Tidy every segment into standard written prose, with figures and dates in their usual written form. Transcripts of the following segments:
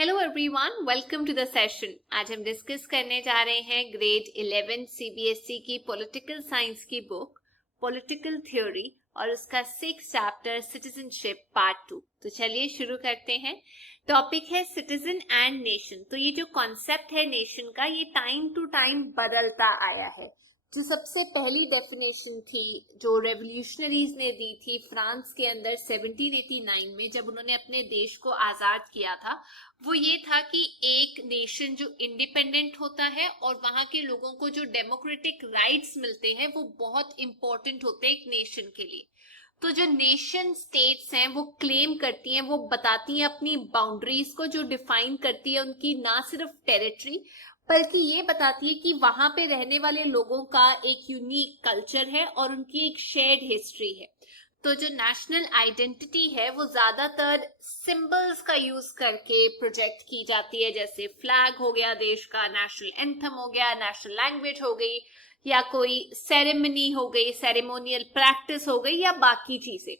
Hello everyone, welcome to the session. आज हम discuss करने जा रहे हैं ग्रेड 11 सीबीएसई की पॉलिटिकल साइंस की बुक पॉलिटिकल थ्योरी और उसका 6 चैप्टर सिटीजनशिप पार्ट 2। तो चलिए शुरू करते हैं। टॉपिक है सिटीजन एंड नेशन। तो ये जो कॉन्सेप्ट है नेशन का, ये टाइम टू टाइम बदलता आया है। जो सबसे पहली डेफिनेशन थी जो रेवोल्यूशनरीज ने दी थी फ्रांस के अंदर 1789 में, जब उन्होंने अपने देश को आजाद किया था, वो ये था कि एक नेशन जो इंडिपेंडेंट होता है और वहां के लोगों को जो डेमोक्रेटिक राइट्स मिलते हैं वो बहुत इंपॉर्टेंट होते हैं एक नेशन के लिए। तो जो नेशन स्टेट्स हैं वो क्लेम करती हैं, वो बताती हैं अपनी बाउंड्रीज को, जो डिफाइन करती है उनकी ना सिर्फ टेरिटरी बल्कि ये बताती है कि वहां पे रहने वाले लोगों का एक यूनिक कल्चर है और उनकी एक शेयर्ड हिस्ट्री है। तो जो नेशनल आइडेंटिटी है वो ज्यादातर सिंबल्स का यूज करके प्रोजेक्ट की जाती है, जैसे फ्लैग हो गया देश का, नेशनल एंथम हो गया, नेशनल लैंग्वेज हो गई, या कोई सेरेमनी हो गई, सेरेमोनियल प्रैक्टिस हो गई, या बाकी चीजें,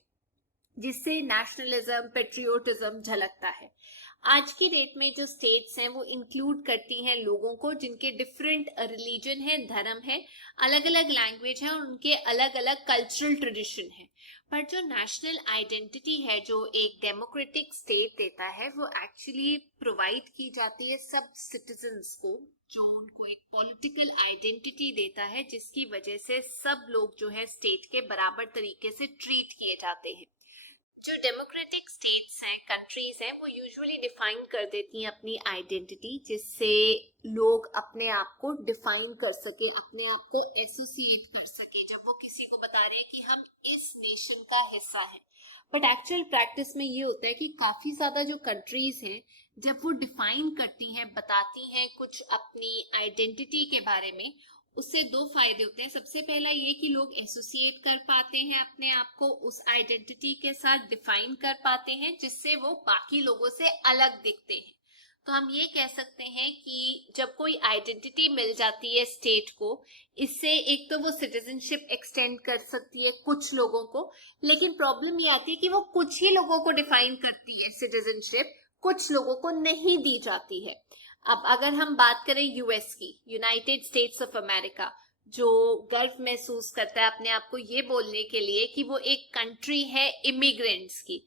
जिससे नेशनलिज्म पेट्रियोटिज्म झलकता है। आज की डेट में जो स्टेट्स हैं वो इंक्लूड करती हैं लोगों को जिनके डिफरेंट रिलीजन है, धर्म है, अलग अलग लैंग्वेज है और उनके अलग अलग कल्चरल ट्रेडिशन है। पर जो नेशनल आइडेंटिटी है जो एक डेमोक्रेटिक स्टेट देता है वो एक्चुअली प्रोवाइड की जाती है सब सिटीजन्स को, जो उनको एक पॉलिटिकल आइडेंटिटी देता है जिसकी वजह से सब लोग जो है स्टेट के बराबर तरीके से ट्रीट किए जाते हैं। जो डेमोक्रेटिक स्टेट्स हैं, कंट्रीज हैं, वो यूजुअली डिफाइन कर देती हैं अपनी आइडेंटिटी, जिससे लोग अपने आप को डिफाइन कर सके, अपने आप को एसोसिएट कर सके जब वो किसी को बता रहे हैं कि हम इस नेशन का हिस्सा हैं। बट एक्चुअल प्रैक्टिस में ये होता है कि काफी ज्यादा जो कंट्रीज हैं जब वो डिफाइन करती हैं, बताती हैं कुछ अपनी आइडेंटिटी के बारे में, उससे दो फायदे होते हैं। सबसे पहला ये कि लोग एसोसिएट कर पाते हैं अपने आप को उस आइडेंटिटी के साथ, डिफाइन कर पाते हैं, जिससे वो बाकी लोगों से अलग दिखते हैं। तो हम ये कह सकते हैं कि जब कोई आइडेंटिटी मिल जाती है स्टेट को, इससे एक तो वो सिटीजनशिप एक्सटेंड कर सकती है कुछ लोगों को, लेकिन प्रॉब्लम ये आती है कि वो कुछ ही लोगों को डिफाइन करती है सिटीजनशिप, कुछ लोगों को नहीं दी जाती है। अब अगर हम बात करें यूएस की, यूनाइटेड स्टेट्स ऑफ अमेरिका, जो गर्व महसूस करता है अपने आप को ये बोलने के लिए कि वो एक कंट्री है इमिग्रेंट्स की,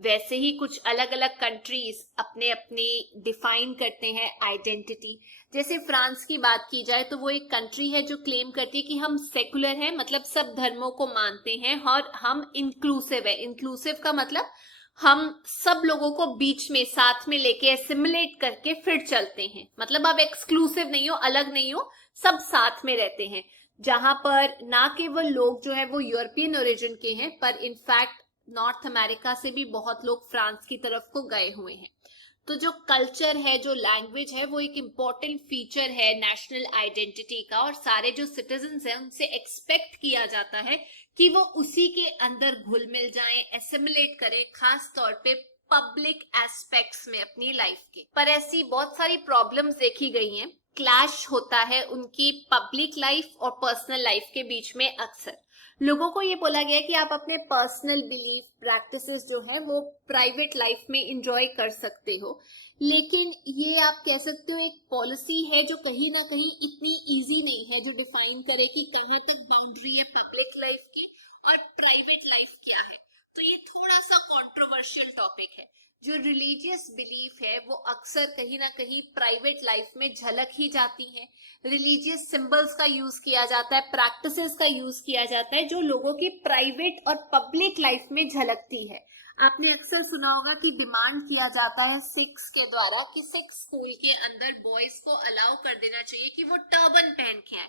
वैसे ही कुछ अलग अलग कंट्रीज अपने अपनी डिफाइन करते हैं आइडेंटिटी। जैसे फ्रांस की बात की जाए तो वो एक कंट्री है जो क्लेम करती है कि हम सेकुलर हैं, मतलब सब धर्मों को मानते हैं, और हम इंक्लूसिव है। इंक्लूसिव का मतलब हम सब लोगों को बीच में साथ में लेके एसिमिलेट करके फिर चलते हैं, मतलब आप एक्सक्लूसिव नहीं हो, अलग नहीं हो, सब साथ में रहते हैं। जहां पर ना केवल लोग जो है वो यूरोपियन ओरिजिन के हैं, पर इनफैक्ट नॉर्थ अमेरिका से भी बहुत लोग फ्रांस की तरफ को गए हुए हैं। तो जो कल्चर है, जो लैंग्वेज है, वो एक इम्पोर्टेंट फीचर है नेशनल आइडेंटिटी का, और सारे जो सिटीजन्स हैं उनसे एक्सपेक्ट किया जाता है कि वो उसी के अंदर घुल मिल जाएं, एसिमिलेट करें, खास तौर पे पब्लिक एस्पेक्ट्स में अपनी लाइफ के। पर ऐसी बहुत सारी प्रॉब्लम्स देखी गई हैं, क्लैश होता है उनकी पब्लिक लाइफ और पर्सनल लाइफ के बीच में। अक्सर लोगों को ये बोला गया कि आप अपने पर्सनल बिलीफ प्रैक्टिसेस जो है वो प्राइवेट लाइफ में एंजॉय कर सकते हो, लेकिन ये आप कह सकते हो एक पॉलिसी है जो कहीं ना कहीं इतनी इजी नहीं है जो डिफाइन करे कि कहाँ तक बाउंड्री है पब्लिक लाइफ की और प्राइवेट लाइफ क्या है। तो ये थोड़ा सा कंट्रोवर्शियल टॉपिक है। जो रिलीजियस बिलीफ है वो अक्सर कहीं ना कहीं प्राइवेट लाइफ में झलक ही जाती है। रिलीजियस सिंबल्स का यूज किया जाता है, प्रैक्टिसेस का यूज किया जाता है, जो लोगों की प्राइवेट और पब्लिक लाइफ में झलकती है। आपने अक्सर सुना होगा कि डिमांड किया जाता है सिक्स के द्वारा कि सिक्स स्कूल के अंदर बॉयज को अलाउ कर देना चाहिए कि वो टर्बन पहन के आए।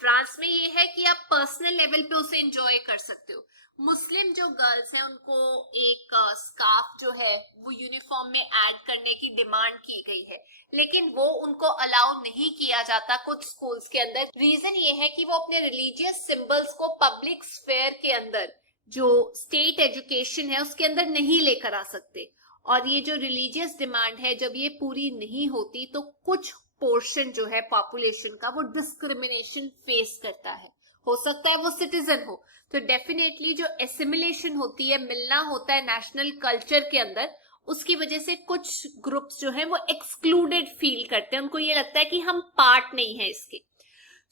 फ्रांस में ये है कि आप पर्सनल लेवल पे उसे एंजॉय कर सकते हो। मुस्लिम जो गर्ल्स हैं उनको एक स्कार्फ जो है वो यूनिफॉर्म में ऐड करने की डिमांड की गई है, लेकिन वो उनको अलाउ नहीं किया जाता कुछ स्कूल्स के अंदर। रीजन ये है कि वो अपने रिलीजियस सिंबल्स को पब्लिक स्फेयर के अंदर, जो स्टेट एजुकेशन है उसके अंदर नहीं लेकर आ सकते। और ये जो रिलीजियस डिमांड है, जब ये पूरी नहीं होती तो कुछ पोर्शन जो है पॉपुलेशन का वो डिस्क्रिमिनेशन फेस करता है। हो सकता है वो सिटीजन हो, तो डेफिनेटली जो एसिमिलेशन होती है, मिलना होता है नेशनल कल्चर के अंदर, उसकी वजह से कुछ ग्रुप्स जो है वो एक्सक्लूडेड फील करते हैं, उनको ये लगता है कि हम पार्ट नहीं है इसके।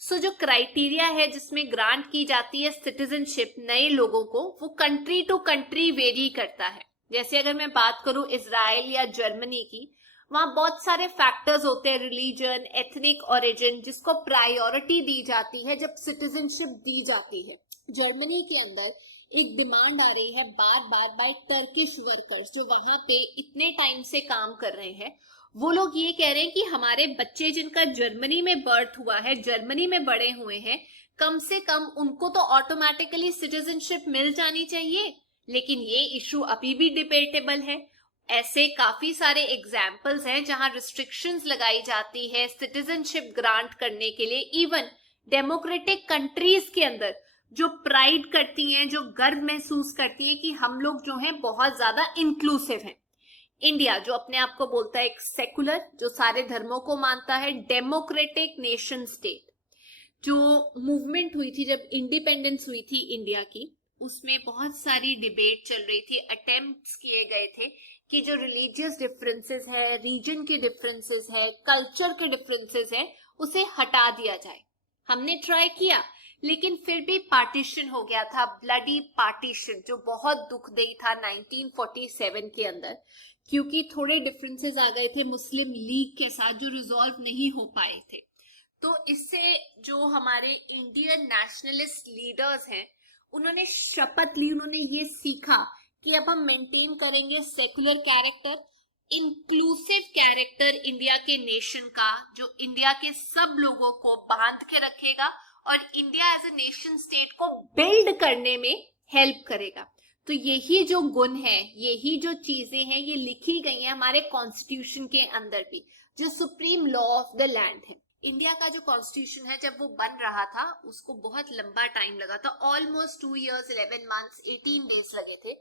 सो जो क्राइटेरिया है जिसमें ग्रांट की जाती है सिटीजनशिप नए लोगों को, वो कंट्री टू कंट्री वेरी करता है। जैसे अगर मैं बात करूं इजराइल या जर्मनी की, वहां बहुत सारे फैक्टर्स होते हैं, रिलीजन, एथनिक ओरिजिन, जिसको प्रायोरिटी दी जाती है जब सिटीजनशिप दी जाती है। जर्मनी के अंदर एक डिमांड आ रही है बार बार बाय टर्किश वर्कर्स जो वहां पे इतने टाइम से काम कर रहे हैं। वो लोग ये कह रहे हैं कि हमारे बच्चे जिनका जर्मनी में बर्थ हुआ है, जर्मनी में बड़े हुए हैं, कम से कम उनको तो ऑटोमेटिकली सिटीजनशिप मिल जानी चाहिए। लेकिन ये इशू अभी भी डिबेटेबल है। ऐसे काफी सारे एग्जाम्पल्स हैं जहां रिस्ट्रिक्शंस लगाई जाती है सिटीजनशिप ग्रांट करने के लिए। इवन डेमोक्रेटिक कंट्रीज के अंदर जो प्राइड करती हैं, जो गर्व महसूस करती हैं कि हम लोग जो हैं बहुत ज्यादा इंक्लूसिव हैं। इंडिया जो अपने आप को बोलता है एक सेकुलर, जो सारे धर्मों को मानता है, डेमोक्रेटिक नेशन स्टेट। जो मूवमेंट हुई थी जब इंडिपेंडेंस हुई थी इंडिया की, उसमें बहुत सारी डिबेट चल रही थी, अटेम्प्ट्स किए गए थे कि जो रिलीजियस डिफरेंसेस है, रीजन के डिफरेंसेस है, कल्चर के डिफरेंसेस है, उसे हटा दिया जाए। हमने ट्राई किया, लेकिन फिर भी पार्टीशन हो गया था, ब्लडी पार्टीशन, जो बहुत दुखदाई था 1947 के अंदर, क्योंकि थोड़े डिफरेंसेस आ गए थे मुस्लिम लीग के साथ जो रिजॉल्व नहीं हो पाए थे। तो इससे जो हमारे इंडियन नेशनलिस्ट लीडर्स हैं, उन्होंने शपथ ली, उन्होंने ये सीखा कि अब हम मेंटेन करेंगे secular character, inclusive character India के नेशन का, जो इंडिया के सब लोगों को बांध के रखेगा और India as a nation state को बिल्ड करने में हेल्प करेगा। तो यही जो गुण है, यही जो चीजें हैं, ये लिखी गई हैं हमारे कॉन्स्टिट्यूशन के अंदर भी, जो supreme law of the land है। इंडिया का जो कॉन्स्टिट्यूशन है जब वो बन रहा था उसको बहुत लंबा टाइम लगा था, ऑलमोस्ट 2 years 11 months 18 days लगे थे।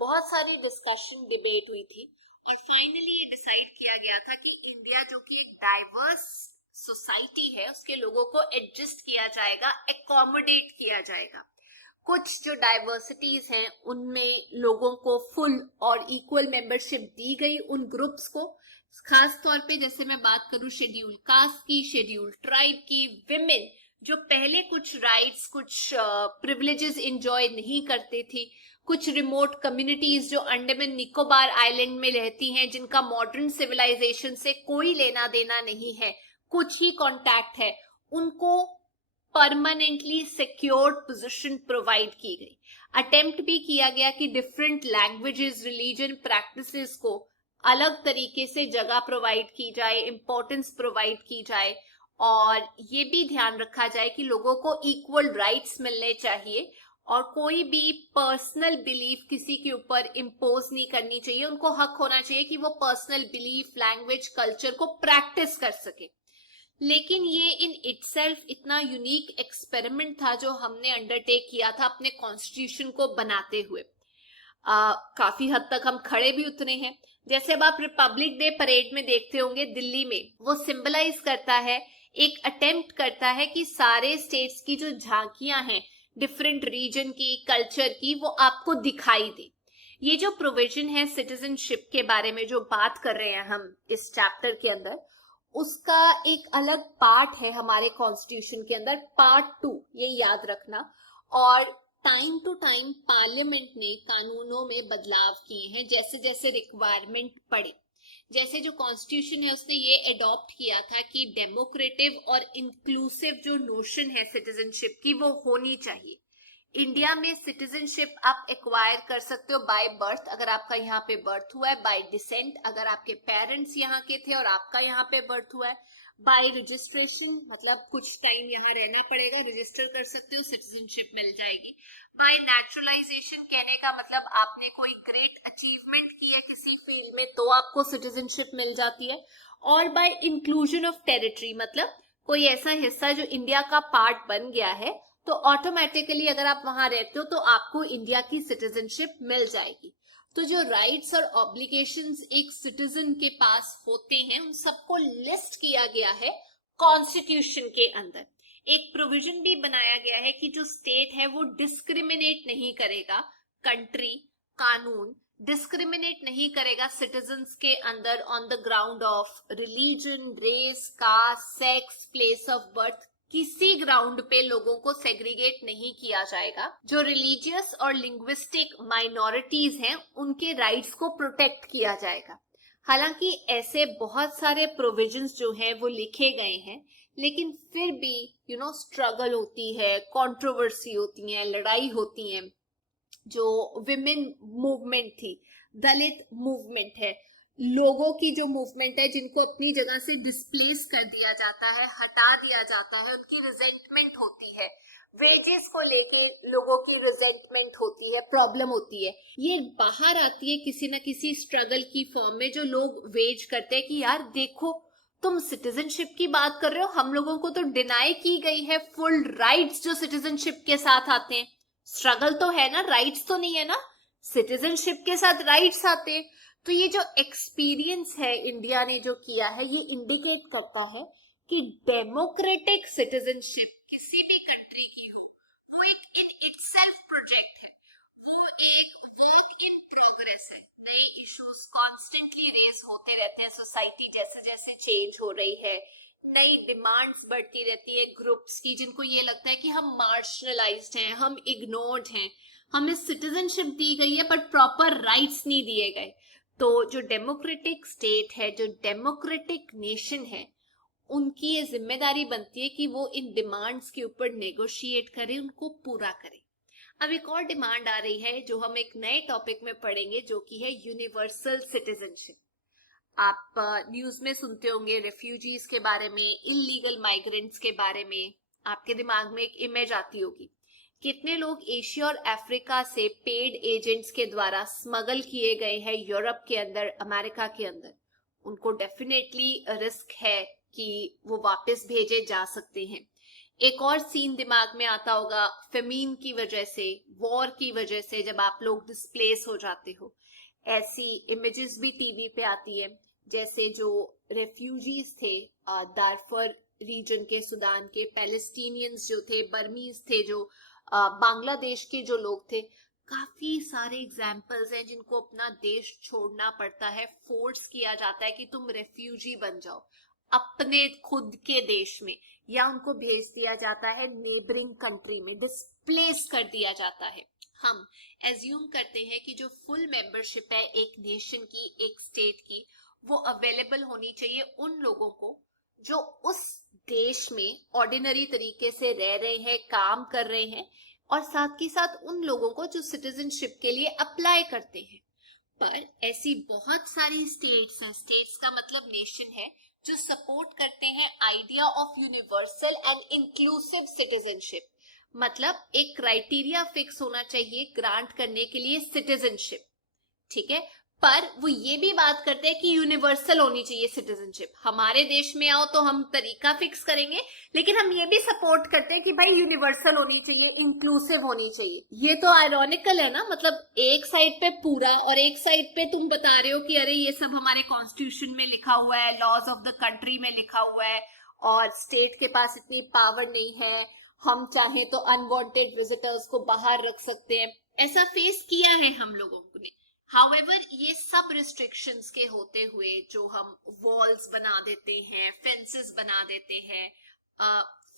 बहुत सारी डिस्कशन डिबेट हुई थी और फाइनली ये डिसाइड किया गया था कि इंडिया जो कि एक डाइवर्स सोसाइटी है, उसके लोगों को एडजस्ट किया जाएगा, एकोमोडेट किया जाएगा। कुछ जो डाइवर्सिटीज हैं उनमें लोगों को फुल और इक्वल मेंबरशिप दी गई, उन ग्रुप्स को। खास तौर पे जैसे मैं बात करूं शेड्यूल कास्ट की, शेड्यूल ट्राइब की, विमेन जो पहले कुछ राइट्स, कुछ प्रिविलेजेस एंजॉय नहीं करती थी, कुछ रिमोट कम्युनिटीज जो अंडमान निकोबार आइलैंड में रहती हैं, जिनका मॉडर्न सिविलाइजेशन से कोई लेना देना नहीं है, कुछ ही कांटेक्ट है, उनको परमानेंटली सिक्योर्ड पोजीशन प्रोवाइड की गई। अटेम्प्ट भी किया गया कि डिफरेंट लैंग्वेजेस, रिलीजन, प्रैक्टिसेस को अलग तरीके से जगह प्रोवाइड की जाए, इंपॉर्टेंस प्रोवाइड की जाए, और ये भी ध्यान रखा जाए कि लोगों को इक्वल राइट्स मिलने चाहिए और कोई भी पर्सनल बिलीफ किसी के ऊपर इम्पोज नहीं करनी चाहिए। उनको हक होना चाहिए कि वो पर्सनल बिलीफ, लैंग्वेज, कल्चर को प्रैक्टिस कर सके। लेकिन ये इन इटसेल्फ इतना यूनिक एक्सपेरिमेंट था जो हमने अंडरटेक किया था अपने कॉन्स्टिट्यूशन को बनाते हुए। काफी हद तक हम खड़े भी उतरे हैं। जैसे अब आप रिपब्लिक डे परेड में देखते होंगे दिल्ली में, वो सिंबलाइज करता है, एक अटेम्प्ट करता है कि सारे स्टेट्स की जो झांकियां हैं डिफरेंट रीजन की, कल्चर की, वो आपको दिखाई दे। ये जो प्रोविजन है सिटीजनशिप के बारे में जो बात कर रहे हैं हम इस चैप्टर के अंदर, उसका एक अलग पार्ट है हमारे कॉन्स्टिट्यूशन के अंदर, पार्ट 2, ये याद रखना। और टाइम टू टाइम पार्लियामेंट ने कानूनों में बदलाव किए हैं जैसे जैसे रिक्वायरमेंट पड़े। जैसे जो कॉन्स्टिट्यूशन है उसने ये अडॉप्ट किया था कि डेमोक्रेटिव और इंक्लूसिव जो नोशन है सिटीजनशिप की वो होनी चाहिए। इंडिया में सिटीजनशिप आप एक्वायर कर सकते हो बाय बर्थ, अगर आपका यहाँ पे बर्थ हुआ है, बाय डिसेंट, अगर आपके पेरेंट्स यहाँ के थे और आपका यहाँ पे बर्थ हुआ है, बाय रजिस्ट्रेशन, मतलब कुछ टाइम यहाँ रहना पड़ेगा, रजिस्टर कर सकते हो, सिटीजनशिप मिल जाएगी। बाय नेचुरलाइजेशन कहने का मतलब आपने कोई ग्रेट अचीवमेंट की है किसी फील्ड में तो आपको सिटीजनशिप मिल जाती है। और बाय इंक्लूजन ऑफ टेरिटरी, मतलब कोई ऐसा हिस्सा जो इंडिया का पार्ट बन गया है तो ऑटोमेटिकली अगर आप वहां रहते हो तो आपको इंडिया की सिटीजनशिप मिल जाएगी। तो जो राइट्स और ऑब्लिगेशंस एक सिटीजन के पास होते हैं उन सबको लिस्ट किया गया है कॉन्स्टिट्यूशन के अंदर। एक प्रोविजन भी बनाया गया है कि जो स्टेट है वो डिस्क्रिमिनेट नहीं करेगा कंट्री, कानून, डिस्क्रिमिनेट नहीं करेगा सिटीजन्स के अंदर on the ground of religion, race, caste, sex, place of birth. किसी ग्राउंड पे लोगों को सेग्रीगेट नहीं किया जाएगा। जो रिलीजियस और लिंग्विस्टिक माइनॉरिटीज हैं उनके राइट्स को प्रोटेक्ट किया जाएगा। हालांकि ऐसे बहुत सारे प्रोविजंस जो हैं वो लिखे गए हैं, लेकिन फिर भी स्ट्रगल होती है, कंट्रोवर्सी होती है, लड़ाई होती है। जो विमेन मूवमेंट थी, दलित मूवमेंट है, लोगों की जो मूवमेंट है जिनको अपनी जगह से डिस्प्लेस कर दिया जाता है, हटा दिया जाता है, उनकी रिजेंटमेंट होती है, वेजेस को लेके लोगों की रिजेंटमेंट होती है, प्रॉब्लम होती है। ये बाहर आती है किसी ना किसी स्ट्रगल की फॉर्म में, जो लोग वेज करते हैं कि यार देखो तुम सिटीजनशिप की बात कर रहे हो, हम लोगों को तो डिनाई की गई है फुल राइट्स जो सिटीजनशिप के साथ आते हैं। स्ट्रगल तो है ना, राइट्स तो नहीं है ना, सिटीजनशिप के साथ राइट्स आते हैं। तो ये जो एक्सपीरियंस है इंडिया ने जो किया है, ये इंडिकेट करता है कि डेमोक्रेटिक सिटीजनशिप किसी भी कंट्री की हो, वो एक इन इटसेल्फ प्रोजेक्ट है, वो एक वर्क इन प्रोग्रेस है। नए इश्यूज कॉन्स्टेंटली रेज होते रहते हैं, सोसाइटी जैसे जैसे चेंज हो रही है, नई डिमांड्स बढ़ती रहती है ग्रुप्स की, जिनको ये लगता है कि हम मार्जिनलाइज्ड हैं, हम इग्नोर्ड हैं, हमें सिटीजनशिप दी गई है बट प्रॉपर राइट्स नहीं दिए गए। तो जो डेमोक्रेटिक स्टेट है, जो डेमोक्रेटिक नेशन है, उनकी ये जिम्मेदारी बनती है कि वो इन डिमांड्स के ऊपर नेगोशिएट करे, उनको पूरा करे। अब एक और डिमांड आ रही है जो हम एक नए टॉपिक में पढ़ेंगे, जो कि है यूनिवर्सल सिटीजनशिप। आप न्यूज में सुनते होंगे रेफ्यूजीज के बारे में, इलीगल माइग्रेंट्स के बारे में। आपके दिमाग में एक इमेज आती होगी, कितने लोग एशिया और अफ्रीका से पेड एजेंट्स के द्वारा स्मगल किए गए हैं यूरोप के अंदर, अमेरिका के अंदर। उनको डेफिनेटली रिस्क है कि वो वापस भेजे जा सकते हैं। एक और सीन दिमाग में आता होगा, फेमीन की वजह से, वॉर की वजह से जब आप लोग डिस्प्लेस हो जाते हो, ऐसी इमेजेस भी टीवी पे आती है। जैसे जो रेफ्यूजीज थे दारफर रीजन के, सुदान के, पैलेस्टीनियंस जो थे, बर्मीज थे, जो बांग्लादेश के जो लोग थे, काफी सारे एग्जाम्पल्स हैं जिनको अपना देश छोड़ना पड़ता है, फोर्स किया जाता है कि तुम रेफ्यूजी बन जाओ अपने खुद के देश में, या उनको भेज दिया जाता है नेबरिंग कंट्री में, डिस्प्लेस कर दिया जाता है। हम एज्यूम करते हैं कि जो फुल मेंबरशिप है एक नेशन की, एक स्टेट की, वो अवेलेबल होनी चाहिए उन लोगों को जो उस देश में ऑर्डिनरी तरीके से रह रहे हैं, काम कर रहे हैं, और साथ ही साथ उन लोगों को जो सिटीजनशिप के लिए अप्लाई करते हैं। पर ऐसी बहुत सारी स्टेट्स हैं, स्टेट्स का मतलब नेशन है, जो सपोर्ट करते हैं idea of universal and inclusive citizenship. मतलब एक क्राइटेरिया फिक्स होना चाहिए ग्रांट करने के लिए सिटीजनशिप, ठीक है। पर वो ये भी बात करते हैं कि यूनिवर्सल होनी चाहिए सिटीजनशिप। हमारे देश में आओ तो हम तरीका फिक्स करेंगे, लेकिन हम ये भी सपोर्ट करते हैं कि भाई यूनिवर्सल होनी चाहिए, इंक्लूसिव होनी चाहिए। ये तो आयरॉनिकल है ना, मतलब एक साइड पे पूरा और एक साइड पे तुम बता रहे हो कि अरे ये सब हमारे कॉन्स्टिट्यूशन में लिखा हुआ है, लॉज ऑफ द कंट्री में लिखा हुआ है, और स्टेट के पास इतनी पावर नहीं है, हम चाहे तो अनवांटेड विजिटर्स को बाहर रख सकते हैं। ऐसा फेस किया है हम लोगों ने। हाउएवर ये सब रिस्ट्रिक्शंस के होते हुए जो हम वॉल्स बना देते हैं, फेंसेस बना देते हैं,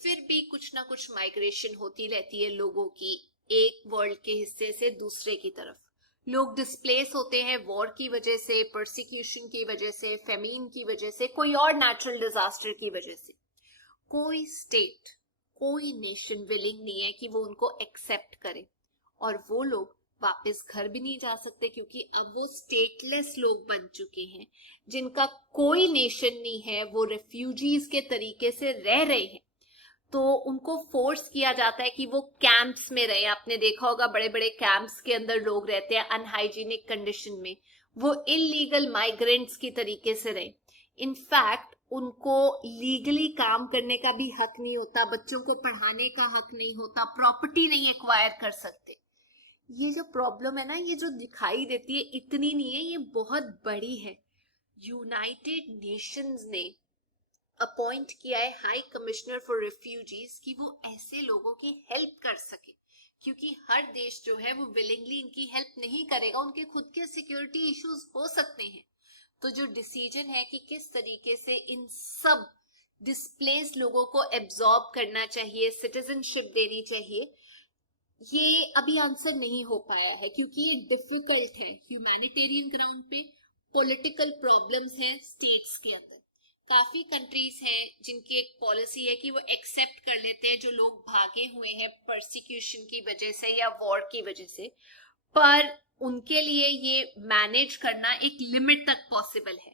फिर भी कुछ ना कुछ माइग्रेशन होती रहती है लोगों की, एक वर्ल्ड के हिस्से से दूसरे की तरफ। लोग डिस्प्लेस होते हैं वॉर की वजह से, परसिक्यूशन की वजह से, फेमीन की वजह से, कोई और नेचुरल डिजास्टर की वजह से। कोई स्टेट, कोई नेशन विलिंग नहीं है कि वो उनको एक्सेप्ट करे, और वो लोग वापस घर भी नहीं जा सकते, क्योंकि अब वो स्टेटलेस लोग बन चुके हैं, जिनका कोई नेशन नहीं है, वो रेफ्यूजीज के तरीके से रह रहे हैं। तो उनको फोर्स किया जाता है कि वो कैंप्स में रहे। आपने देखा होगा बड़े बड़े कैंप्स के अंदर लोग रहते हैं अनहाइजीनिक कंडीशन में, वो इलीगल माइग्रेंट्स की तरीके से रहे। इनफैक्ट उनको लीगली काम करने का भी हक नहीं होता, बच्चों को पढ़ाने का हक नहीं होता, प्रॉपर्टी नहीं एक्वायर कर सकते। ये जो प्रॉब्लम है ना, ये जो दिखाई देती है, इतनी नहीं है, ये बहुत बड़ी है। यूनाइटेड नेशंस ने अपॉइंट किया है हाई कमिश्नर फॉर रेफ्यूजीज कि वो ऐसे लोगों की हेल्प कर सके, क्योंकि हर देश जो है वो विलिंगली इनकी हेल्प नहीं करेगा, उनके खुद के सिक्योरिटी इश्यूज हो सकते हैं। तो जो डिसीजन है कि किस तरीके से इन सब डिस्प्लेस लोगों को एब्जॉर्ब करना चाहिए, सिटीजनशिप देनी चाहिए, ये अभी आंसर नहीं हो पाया है क्योंकि ये डिफिकल्ट है। ह्यूमैनिटेरियन ग्राउंड पे पॉलिटिकल प्रॉब्लम्स हैं स्टेट्स के अंदर। काफी कंट्रीज हैं जिनकी एक पॉलिसी है कि वो एक्सेप्ट कर लेते हैं जो लोग भागे हुए हैं परसिक्यूशन की वजह से या वॉर की वजह से, पर उनके लिए ये मैनेज करना एक लिमिट तक पॉसिबल है।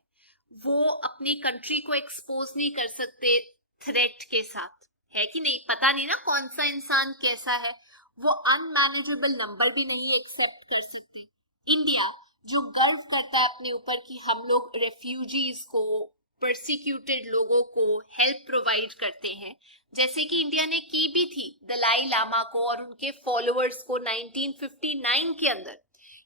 वो अपनी कंट्री को एक्सपोज नहीं कर सकते थ्रेट के साथ, है कि नहीं? पता नहीं ना कौन सा इंसान कैसा है। वो अनमैनेजेबल नंबर भी नहीं एक्सेप्ट कर सकते। इंडिया जो गर्व करता है अपने ऊपर कि हम लोग रेफ्यूजीज को, परसिक्यूटेड लोगों को हेल्प प्रोवाइड करते हैं, जैसे कि इंडिया ने की भी थी दलाई लामा को और उनके फॉलोअर्स को 1959 के अंदर।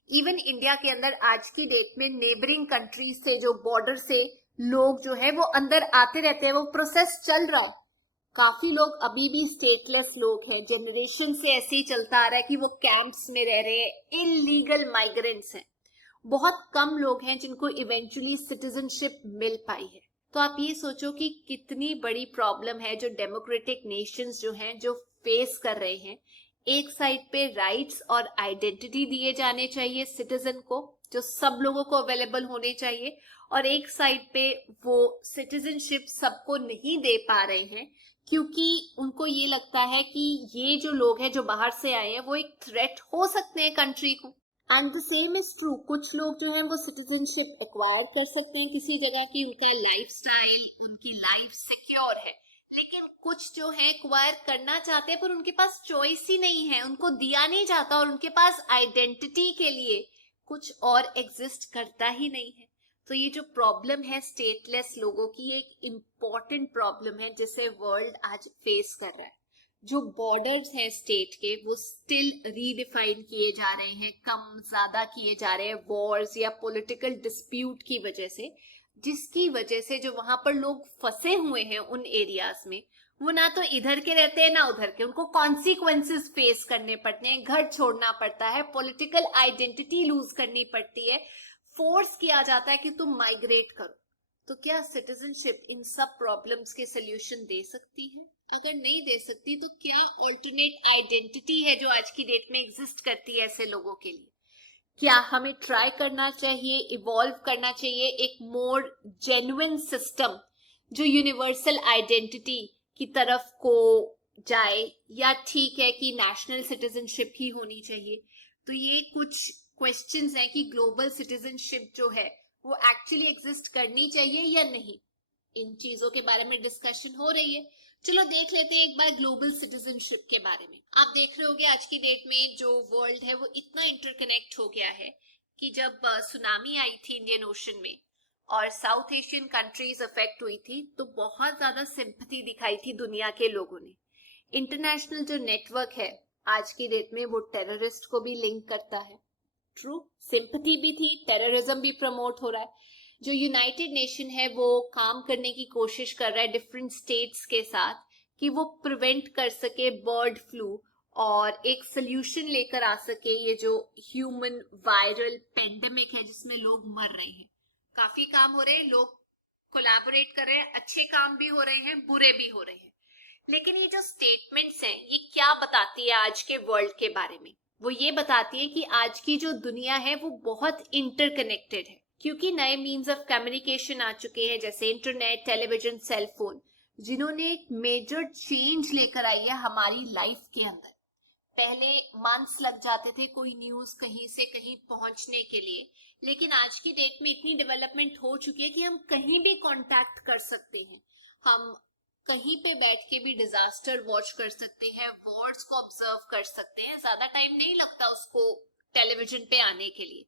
इवन इंडिया के अंदर आज की डेट में नेबरिंग कंट्रीज से, जो बॉर्डर से लोग जो है वो अंदर आते रहते हैं, वो प्रोसेस चल रहा है। काफी लोग अभी भी स्टेटलेस लोग हैं, जनरेशन से ऐसे ही चलता आ रहा है कि वो कैंप्स में रह रहे हैं, इलीगल माइग्रेंट्स हैं। बहुत कम लोग हैं जिनको इवेंचुअली सिटीजनशिप मिल पाई है। तो आप ये सोचो कि कितनी बड़ी प्रॉब्लम है जो डेमोक्रेटिक नेशंस जो हैं जो फेस कर रहे हैं। एक साइड पे राइट्स और आइडेंटिटी दिए जाने चाहिए सिटीजन को, जो सब लोगों को अवेलेबल होने चाहिए, और एक साइड पे वो सिटीजनशिप सबको नहीं दे पा रहे हैं क्योंकि उनको ये लगता है कि ये जो लोग हैं जो बाहर से आए हैं वो एक थ्रेट हो सकते हैं कंट्री को। And the same is true, कुछ लोग जो हैं वो सिटीजनशिप एक्वायर कर सकते हैं किसी जगह की, उनका लाइफस्टाइल, उनकी लाइफ सिक्योर है, लेकिन कुछ जो है एक्वायर करना चाहते हैं पर उनके पास चॉइस ही नहीं है, उनको दिया नहीं जाता और उनके पास आइडेंटिटी के लिए कुछ और एग्जिस्ट करता ही नहीं है। तो ये जो प्रॉब्लम है स्टेटलेस लोगों की, एक इम्पॉर्टेंट प्रॉब्लम है जिसे वर्ल्ड आज फेस कर रहा है। जो बॉर्डर्स हैं स्टेट के वो स्टिल रीडिफाइन किए जा रहे हैं, कम ज्यादा किए जा रहे हैं वॉर्स या पॉलिटिकल डिस्प्यूट की वजह से, जिसकी वजह से जो वहां पर लोग फंसे हुए हैं उन एरियाज में, वो ना तो इधर के रहते हैं ना उधर के, उनको कॉन्सिक्वेंसेस फेस करने पड़ते हैं, घर छोड़ना पड़ता है, पॉलिटिकल आइडेंटिटी लूज करनी पड़ती है, फोर्स किया जाता है कि तुम माइग्रेट करो। तो क्या सिटीजनशिप इन सब प्रॉब्लम्स के सोल्यूशन दे सकती है? अगर नहीं दे सकती तो क्या ऑल्टरनेट आइडेंटिटी है जो आज की डेट में एग्जिस्ट करती है ऐसे लोगों के लिए? क्या हमें ट्राई करना चाहिए, इवॉल्व करना चाहिए एक मोर जेन्युइन सिस्टम जो यूनिवर्सल आइडेंटिटी की तरफ को जाए, या ठीक है कि नेशनल सिटीजनशिप ही होनी चाहिए? तो ये कुछ क्वेश्चंस हैं कि ग्लोबल सिटीजनशिप जो है वो एक्चुअली एग्जिस्ट करनी चाहिए या नहीं। इन चीजों के बारे में डिस्कशन हो रही है। चलो देख लेते हैं एक बार ग्लोबल सिटीजनशिप के बारे में। आप देख रहे होंगे आज की डेट में जो वर्ल्ड है वो इतना इंटरकनेक्ट हो गया है कि जब सुनामी आई थी इंडियन ओशन में और साउथ एशियन कंट्रीज अफेक्ट हुई थी तो बहुत ज्यादा सिंपैथी दिखाई थी दुनिया के लोगों ने। इंटरनेशनल जो नेटवर्क है आज की डेट में वो टेररिस्ट को भी लिंक करता है। ट्रू, सिंपैथी भी थी, टेररिज्म भी प्रमोट हो रहा है। जो यूनाइटेड नेशन है वो काम करने की कोशिश कर रहा है डिफरेंट स्टेट्स के साथ कि वो प्रिवेंट कर सके बर्ड फ्लू और एक सोल्यूशन लेकर आ सके ये जो ह्यूमन वायरल पेंडेमिक है जिसमें लोग मर रहे हैं। काफी काम हो रहे हैं, लोग कोलैबोरेट कर रहे हैं, अच्छे काम भी हो रहे हैं, बुरे भी हो रहे हैं। लेकिन ये जो स्टेटमेंट्स हैं ये क्या बताती है आज के वर्ल्ड के बारे में? वो ये बताती है कि आज की जो दुनिया है वो बहुत इंटरकनेक्टेड है, क्योंकि नए मीन्स ऑफ कम्युनिकेशन आ चुके हैं जैसे इंटरनेट, टेलीविजन, सेलफोन, जिन्होंने एक मेजर चेंज लेकर आई है हमारी लाइफ के अंदर। पहले मंथ्स लग जाते थे कोई न्यूज कहीं से कहीं पहुंचने के लिए, लेकिन आज की डेट में इतनी डेवलपमेंट हो चुकी है कि हम कहीं भी कांटेक्ट कर सकते हैं, हम कहीं पे बैठ के भी डिजास्टर वॉच कर सकते हैं, वॉर्स को ऑब्जर्व कर सकते हैं, ज्यादा टाइम नहीं लगता उसको टेलीविजन पे आने के लिए।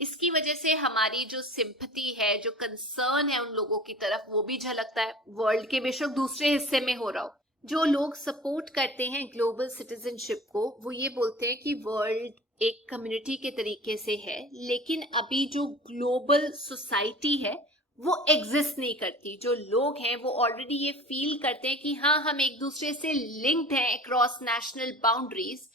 इसकी वजह से हमारी जो सिंपैथी है, जो कंसर्न है उन लोगों की तरफ, वो भी झलकता है वर्ल्ड के बेशक दूसरे हिस्से में हो रहा हो। जो लोग सपोर्ट करते हैं ग्लोबल सिटीजनशिप को वो ये बोलते हैं कि वर्ल्ड एक कम्युनिटी के तरीके से है, लेकिन अभी जो ग्लोबल सोसाइटी है वो एग्जिस्ट नहीं करती। जो लोग हैं वो ऑलरेडी ये फील करते हैं कि हाँ हम एक दूसरे से लिंक्ड हैं अक्रॉस नेशनल बाउंड्रीज,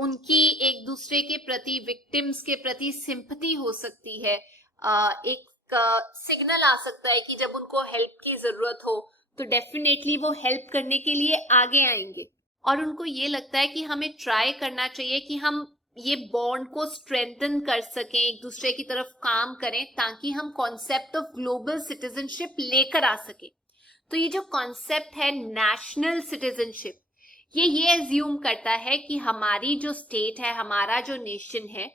उनकी एक दूसरे के प्रति, विक्टिम्स के प्रति सिंपैथी हो सकती है, एक सिग्नल आ सकता है कि जब उनको हेल्प की जरूरत हो तो डेफिनेटली वो हेल्प करने के लिए आगे आएंगे, और उनको ये लगता है कि हमें ट्राई करना चाहिए कि हम ये बॉन्ड को स्ट्रेंथन कर सकें, एक दूसरे की तरफ काम करें, ताकि हम कॉन्सेप्ट ऑफ ग्लोबल सिटीजनशिप लेकर आ सके। तो ये जो कॉन्सेप्ट है नेशनल सिटीजनशिप, ये एज्यूम करता है कि हमारी जो स्टेट है, हमारा जो नेशन है,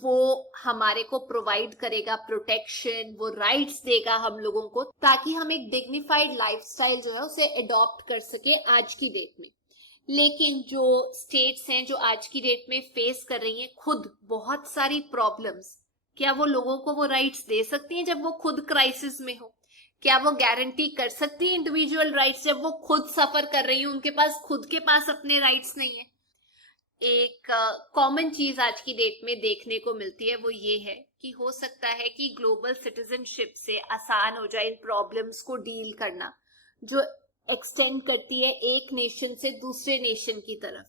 वो हमारे को प्रोवाइड करेगा प्रोटेक्शन, वो राइट्स देगा हम लोगों को, ताकि हम एक डिग्निफाइड लाइफस्टाइल जो है उसे अडॉप्ट कर सके आज की डेट में। लेकिन जो स्टेट्स हैं जो आज की डेट में फेस कर रही हैं खुद बहुत सारी प्रॉब्लम्स, क्या वो लोगों को वो राइट्स दे सकती हैं जब वो खुद क्राइसिस में हो? क्या वो गारंटी कर सकती है इंडिविजुअल राइट्स जब वो खुद सफर कर रही है, उनके पास खुद के पास अपने राइट्स नहीं है? एक कॉमन चीज आज की डेट में देखने को मिलती है वो ये है कि हो सकता है कि ग्लोबल सिटीजनशिप से आसान हो जाए इन प्रॉब्लम्स को डील करना, जो एक्सटेंड करती है एक नेशन से दूसरे नेशन की तरफ।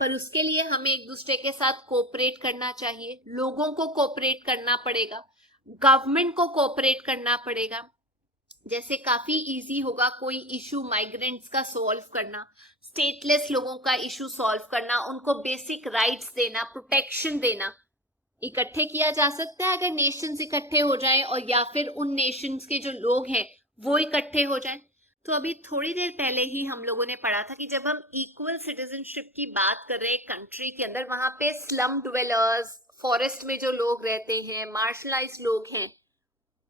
पर उसके लिए हमें एक दूसरे के साथ कोऑपरेट करना चाहिए, लोगों को कोऑपरेट करना पड़ेगा, गवर्नमेंट को कोऑपरेट करना पड़ेगा। जैसे काफी इजी होगा कोई इशू माइग्रेंट्स का सॉल्व करना, स्टेटलेस लोगों का इशू सॉल्व करना, उनको बेसिक राइट्स देना, प्रोटेक्शन देना, इकट्ठे किया जा सकता है अगर नेशंस इकट्ठे हो जाएं, और या फिर उन नेशंस के जो लोग हैं वो इकट्ठे हो जाएं। तो अभी थोड़ी देर पहले ही हम लोगों ने पढ़ा था कि जब हम इक्वल सिटीजनशिप की बात कर रहे हैं कंट्री के अंदर, वहां पे स्लम ड्वेलर्स, फॉरेस्ट में जो लोग रहते हैं, मार्शलाइज्ड लोग हैं,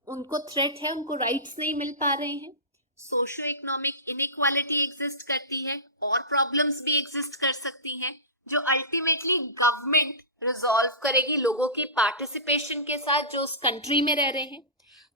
उनको थ्रेट है, उनको राइट्स नहीं मिल पा रहे हैं, सोशियो इकोनॉमिक इनइक्वालिटी एग्जिस्ट करती है, और प्रॉब्लम्स भी एग्जिस्ट कर सकती हैं, जो अल्टीमेटली गवर्नमेंट रिजॉल्व करेगी लोगों की पार्टिसिपेशन के साथ जो उस कंट्री में रह रहे हैं।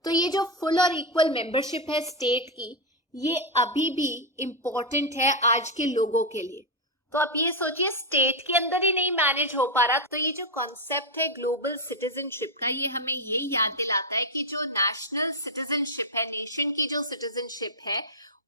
तो ये जो फुल और इक्वल मेंबरशिप है स्टेट की, ये अभी भी इम्पोर्टेंट है आज के लोगों के लिए। तो आप ये सोचिए, स्टेट के अंदर ही नहीं मैनेज हो पा रहा, तो ये जो कॉन्सेप्ट है ग्लोबल सिटीजनशिप का, ये हमें ये याद दिलाता है कि जो नेशनल सिटीजनशिप है, नेशन की जो सिटीजनशिप है,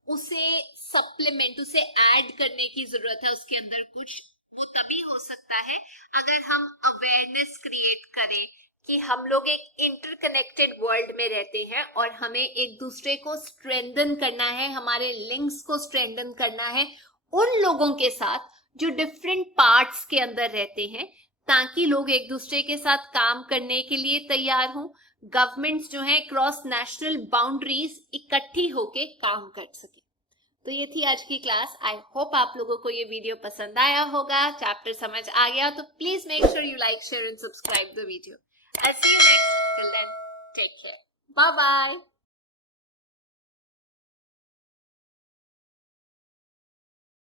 उसे सप्लीमेंट, उसे ऐड करने की जरूरत है उसके अंदर कुछ। वो तभी हो सकता है अगर हम अवेयरनेस क्रिएट करें कि हम लोग एक इंटरकनेक्टेड वर्ल्ड में रहते हैं और हमें एक दूसरे को स्ट्रेंथन करना है, हमारे लिंक्स को स्ट्रेंथन करना है उन लोगों के साथ जो डिफरेंट पार्ट्स के अंदर रहते हैं, ताकि लोग एक दूसरे के साथ काम करने के लिए तैयार हों, गवर्नमेंट्स जो हैं क्रॉस नेशनल बाउंड्रीज इकट्ठी होके काम कर सके। तो ये थी आज की क्लास। आई होप आप लोगों को ये वीडियो पसंद आया होगा, चैप्टर समझ आ गया, तो please make sure you like, share and subscribe the video. I see you next, till then take care, bye bye.